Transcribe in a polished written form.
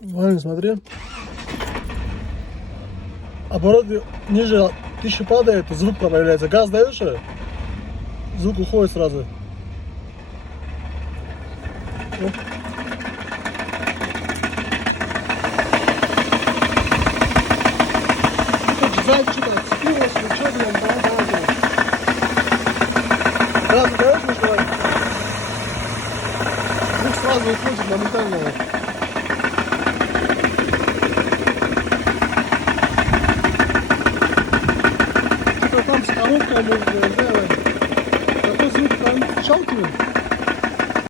Ваня, смотри. Оборот ниже 1000 падает, звук появляется. Газ даешь, звук уходит сразу. Оп. Сзади что-то отцепилось, ну что, блин, да. Газ даешь, нажимай. Звук сразу уходит моментально. Что-то там с коробкой, может, да. Такой звук там щелкнет.